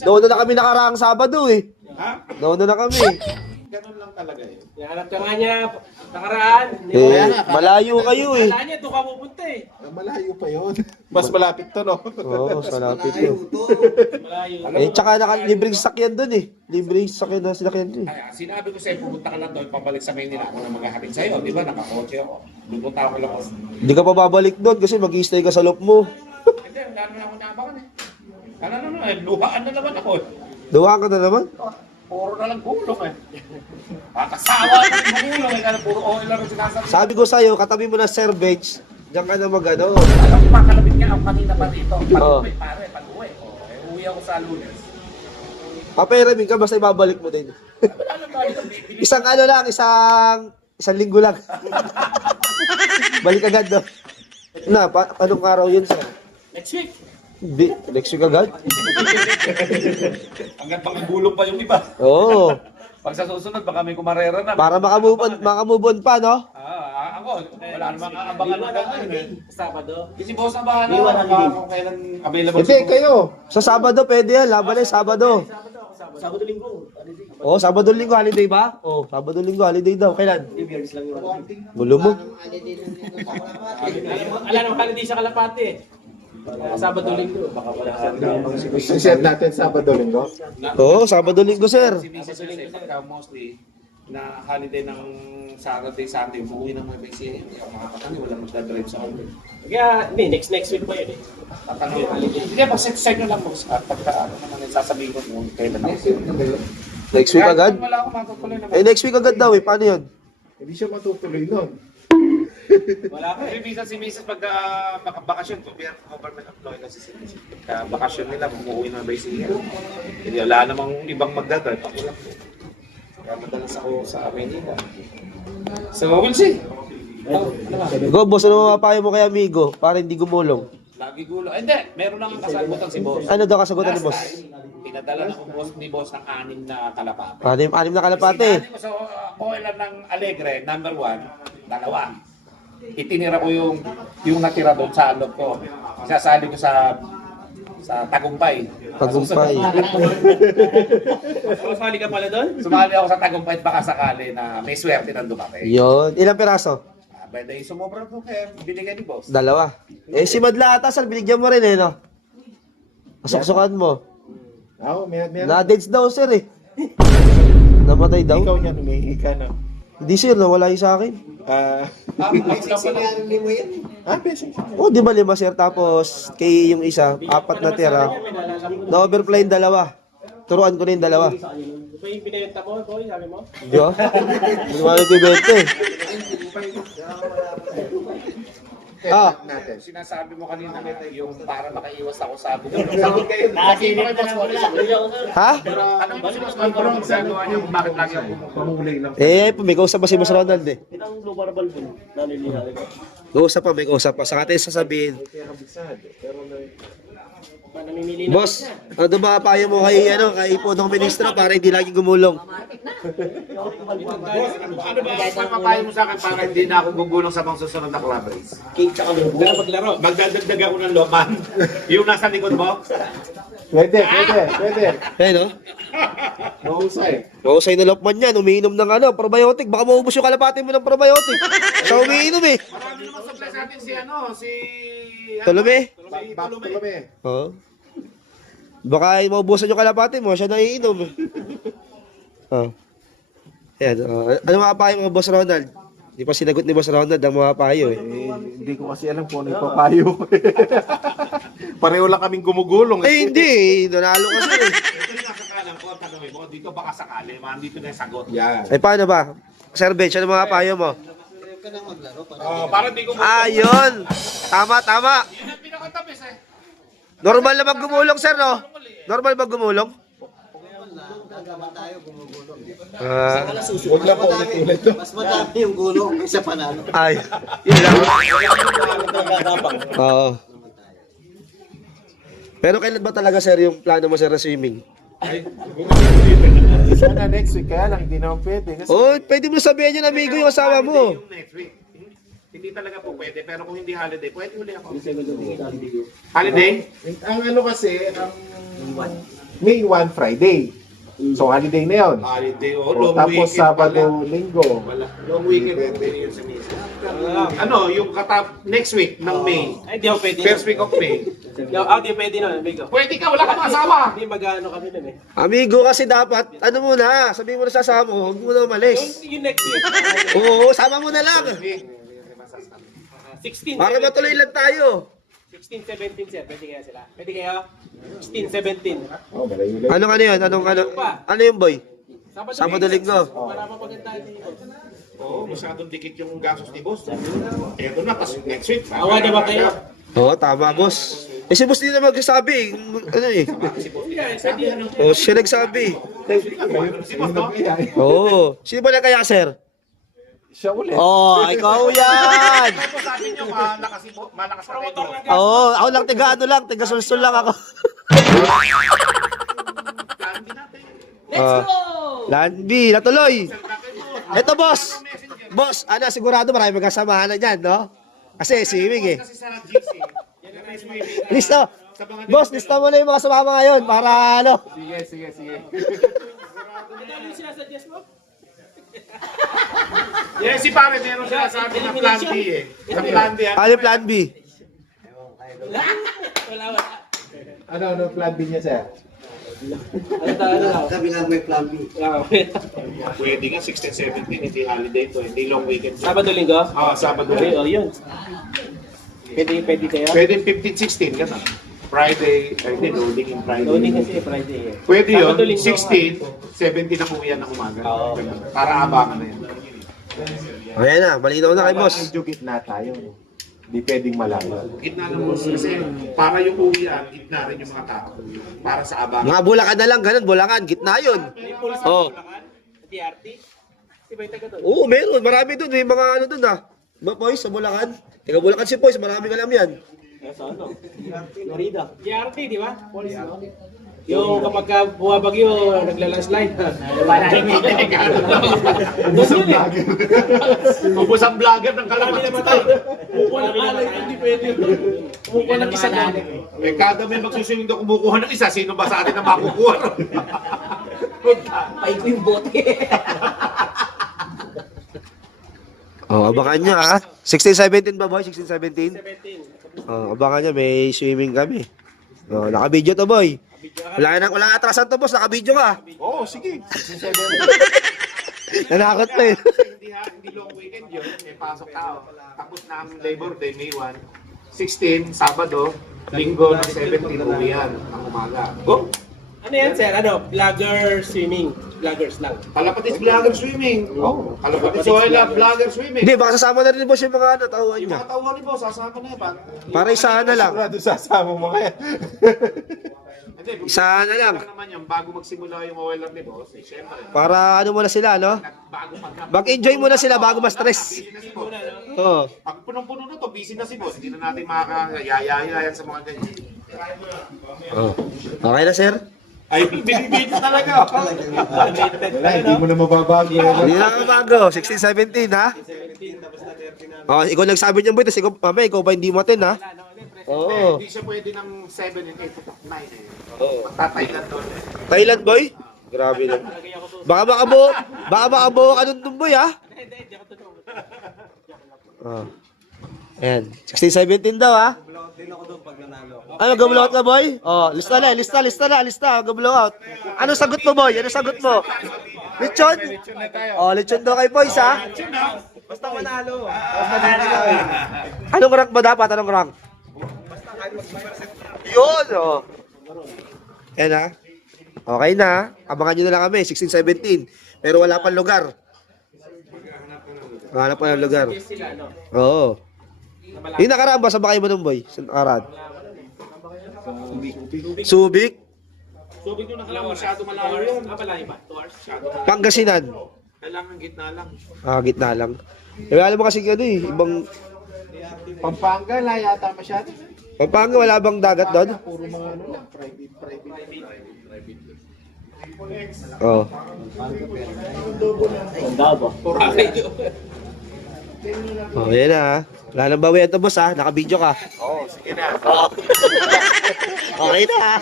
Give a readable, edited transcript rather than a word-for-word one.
Doon na kami nakaraang Sabado eh. Ha? Doon na kami. Ganun lang talaga yun. Nahanap ka nga niya, nakaraan. Malayo kayo eh. Kala niya, doon ka pupunta eh. Malayo pa yun. Mas malapit to, no? Oo, mas malapit yun. Malayo. Tsaka libreng sakyan doon eh. Libreng sakyan na sinakyan ko eh. Kaya, sinabi ko sa'yo, pumunta ka lang doon, pabalik sa Maynila, ako na maghahatid sa'yo. Di ba, nakakotse ako. Lupunta ako lang. Hindi ka pa babalik doon kasi mag-i-stay ka sa loop mo. Hindi, wala naman ako naabangan eh. Ano, luhaan na naman ako. Duwaan ka na naman. Puro na lang gulong eh. Kakasawa na yung gulong eh, puro oil lang ang sinasabi. Sabi ko sa'yo, katabi mo na servage, diyan ka na mag-ano. Alam ko, makalapit nga ako kanina pa dito. Pag-uwi, Oo. pare, pag-uwi. Uwi ako sa Lunes. Papayaramin ka, basta ibabalik mo din. Wala nang balik ang bibili. isang linggo lang. Balik agad no. Anong araw yun sir? Next week. Hindi, next week agad. Hanggang pakigulong pa yung iba. Oo. Pag sa susunod, baka may kumarera na. Para makamove on pa, no? Ako, wala namang aabangan na gano'n eh. Sabado. Kasi boss na bahala kung kailan available. Hindi, kayo. Sa Sabado, pwede yan. Laban na yung Sabado. Sabado linggo. Oo, Sabado linggo, holiday ba? Oo, Sabado linggo, holiday daw. Kailan? Biyernes lang yun. Gulo mo. Alam naman holiday sa Kalapate eh. Sabado linggo. Baka wala sa Set natin Sabado linggo. Oo, Sabado linggo, sir. Si Mrs. kasi pagka mostly na holiday ng Saturday, Sunday, umuwi ng mga BCA. Hindi ako makakatani, walang magdadrive sa akin. Kaya, hindi, next week pa yun eh. Tatangin holiday. Hindi, set nyo lang boss. At pagka ano naman yung sasabihin ko kung kailan ako. Next week agad? Wala akong matutuloy naman. Eh, next week agad daw eh. Paano yun? Hindi siya matutuloy nun. Wala ka eh. Minsan si Mrs. pag bakasyon, government employee kasi si Mrs. Pagka bakasyon nila, umuwi ng BCA. Hindi, wala namang ibang magdadrive. Ako lang po. Kaya madalas ako sa Maynila. So, we'll see. Go, boss, ano mapapayo mo kay amigo para hindi gumulong? Lagi gulo. Hindi, meron lang ang kasagutan si boss. Ano daw kasagutan ni Last boss? time, pinadala na ko boss ni boss ng 6 na kalapate. Anim na kalapate. Sinali ko sa boiler ng Alegre, number 1, dalawa. Itinira ko yung natira doon sa loob ko. Sasali ko sa Tagumpay. Tagumpay. Sumali ka pala doon? Sumali ako sa Tagumpay at baka sakali na may swerte nang dumaki. Yun. Ilang piraso? By the way, sumobra ko kaya binigay ni boss. Dalawa. Eh, si Madla ata, sir, binigyan mo rin eh, no? Pasuksukan mo. Ako, meron. Na-deads daw, sir eh. Namatay daw. Ikaw niya, humihingi ka na. Hindi, sir, nawala yung sa akin. Basic. Oh, di ba 5, sir? Tapos, kay yung isa, 4 na tira. Na-overfly yung dalawa. Turuan ko na yung dalawa. Ito yung pinayunta mo, boy, sabi mo? Di ba? Hindi mo alam ibibenta eh. Sinasabi mo kanina yung para makaiwas ako sa bugulong. Sabi kayo, Nakasinip na lang Ha? anong gusto mo sa ginagawa niyo? Bakit lagi ako pumulay lang? Eh, may kausap pa si Boss Ronald eh. Itang lubar balbon, nanilihan ko. May kausap pa. Saka tayo sasabihin. Namimili na. Boss, ano ba payo mo kay Punong Ministro para hindi lagi gumulong? Boss, ano ba ang papayo mo sa akin para hindi na ako gugulong sa mga susunod na club race? Cake tsaka lubo. Maglaro. Magdadagdag ako ng loman. Yung nasa likod mo? Pwede. Eh, no? Mahusay. Mahusay na lokman yan. Umiinom ng probiotic. Baka maubos yung kalapati mo ng probiotic. Siya umiinom eh. Marami naman supply sa atin si Tuloy Tuloy. Oo. Baka maubusan yung kalapati mo, siya naiinom. Oh. Ayan, ano mga payo mo, Boss Ronald? Hindi pa sinagot ni Boss Ronald ang mga payo eh. Hindi ko kasi alam kung ano yung papayo. Pareho lang kaming gumugulong. Eh hindi, nanalo kasi eh. Ito yung nakakalam ko, tanongin mo, dito baka sakali, dito na yung sagot. Yan. Eh paano ba? Sir Bench, ano mga payo mo? Para di ko Yun! Tama. Yun ang pinakatapis eh. Normal na maggumulong, sir, no? Normal ba gumulong? Huwag lang po ulit to. Mas madami yung gulong kaysa panalo. Ay, yun lang. Oo. Pero kailan ba talaga, sir, yung plano mo, sir, na swimming? Sana next week, kaya lang, hindi naman pwede. Kasi Oh, pwede mo sabihin yun, amigo, yung asawa mo. Yung next week. Hindi talaga po pwede, pero kung hindi holiday, pwede uli ako. Holiday? ang ano kasi, May 1 Friday. So, holiday na yun. Holiday, O, long tapos weekend Sabado, pala. Linggo. Wala. Long weekend yun sa misa. Ano, yung next week ng May. Ay, di ako pwede. First week of May. Di pwede nun, amigo. Pwede ka, wala kang asawa. Hindi mag-ano kami nun eh. Amigo kasi dapat, ano muna, sabihin mo na sa asawa mo, huwag mo na umalis. Yung next week. Oo, sama mo na lang. 16, Para matuloy lang tayo. 16, 17, sir. Pwede kaya sila? Pwede kayo? 16, 17. Oh, malayo-layo. Ano yun? Ano yung boy? Sabado Linggo. Para mapagandahan dito. Oo, masyadong dikit yung gastos ni boss. Eto na, tas next week. Awa na ba kayo? Oo, tama boss. Eh si boss din na magsasabi. Ano eh? Oo, siya nagsabi. Si boss, no? Oo. Sino ba na kaya, sir? Siya ulit. Oo, ikaw yan! Tapos sabi niyo, malakas ka kayo. Oo, ako lang tiga sulsul lang ako. Let's go! Land B, natuloy! Eto boss! Boss, sigurado marami magkasamahan na dyan, no? Kasi swimming eh. Kasi sa GC, yan ang nice way. Lista! Boss, lista mo na yung mga sumama ngayon para ano. Sige. Ano yung sinasuggest mo? Yan si pare, meron siya sabi na plan B eh. Sa plan B, Ano yung plan B? Wala. Ano plan B niya, sir? Ano? Sabi lang may plan B. pwede nga 16, 17, hindi holiday to, hindi long weekend. Sabado Linggo? Sabado. Okay, yun. Pwede kayo? Pwede 15, 16, gano'n. Friday, ay hindi, loading in Friday. Loading kasi Friday eh. Pwede yun, Sabado, Linggo. 16, 17 na uwian ng umaga. Oo. Para abangan na yun. Okay na, malinaw na kay boss. Medyo gitna tayo. Hindi pwedeng malayo. Gitna ng boss kasi para yung uwian, gitna rin yung mga tao. Para sa abangan. Mga Bulacan na lang, ganun, Bulacan, gitna yun. May pool sa Oo. Bulacan? DRT? Si ba yung taga doon? Oo, meron, marami doon, may mga ano doon Mga boys sa Bulacan. Taga Bulacan si Boys, maraming alam yan. Sa ano? Florida. DRT, di ba? Police, no? Yung kapag ka buwabagyo, naglalandslide. Doon yun eh. Ubus ang vlogger ng Marami kalaman. namatay. Kumukuha ng alay, hindi pwede. Kumukuha ng isa doon. Eh, kada may magsusuling doon kumukuha ng isa, sino ba sa atin na makukuha? Paiko yung bote. Oh, abangan nyo ha. 16-17 ba boy? 16-17? 17. Oh, abangan nyo, may swimming kami. Oh, naka-video to boy. Wala atrasan to boss, naka-video ka. Oo, sige. Nanakot pa eh. Hindi long weekend yun. May pasok tao. Tapos na ang Labor Day, May 1. 16, Sabado, Linggo na 17, uwian ang umaga. Oh, Ano yan, sir? Ano? Vlogger swimming. Vloggers lang. Kalapatis Vlogger Swimming. Oh, Kalapatis Oila Vlogger Swimming. Hindi, baka sasama na rin boss yung mga tauhan Yung niya. mga tauhan ni boss, sasama na yan. Para isahan na lang. Sigurado sasama mo kaya. Hindi, Isahan na lang. naman yan, bago magsimula yung oiler ni boss, eh, syempre, Para ano muna sila, no? bago Mag-enjoy muna sila bago ma-stress. busy na si boss. Oo. Pag punong-puno na to, busy na si boss. Hindi na natin makakayayaya yan sa mga ganyan. Oh. Okay na, sir? Ay, binibigyan talaga. Wala, hindi mo na mababago. Hindi na bago. 16-17, ha? Oh, ikaw nagsabi niyan, boy. Tapos ikaw pa hindi mo atin, ha? Oo. Hindi siya pwede ng 7 and 8 to 9 eh. Oo. Magtataylan doon eh. Thailand, boy? Grabe lang. Baka makabuo ka nun, boy, ha? Oh. Ayan. 16-17 daw, ha? Ano, mag-blow out na, boy? Oh, lista na. Mag-blow out. Ano sagot mo, boy? Ano sagot mo? Lechon? Oh, lechon daw kay boys, ha? Basta manalo. Anong rank ba dapat? Anong rank? Yun, oh. Yan, ha? Okay na. Abangan nyo na lang kami, 16-17. Pero wala pang lugar. Wala pa ng lugar. Sila, no? Oo. Yung nakaraan ba sa bakay mo nun, boy? Sa nakaraan? Subic? Subig nyo na kailangan masyado malayo yun. Malayo ba? 2 hours? Pangasinan? Kailangan gitna lang. Gitna lang. Eh, alam mo kasi ano eh, ibang... Pampanga, la yata masyado. Pampanga, wala bang dagat doon? Puro mga ano lang, private. Oo. Oh, yan na ha. Wala nang bawi ito, boss ha. Naka-video ka. Oo, sige na. Okay na ha.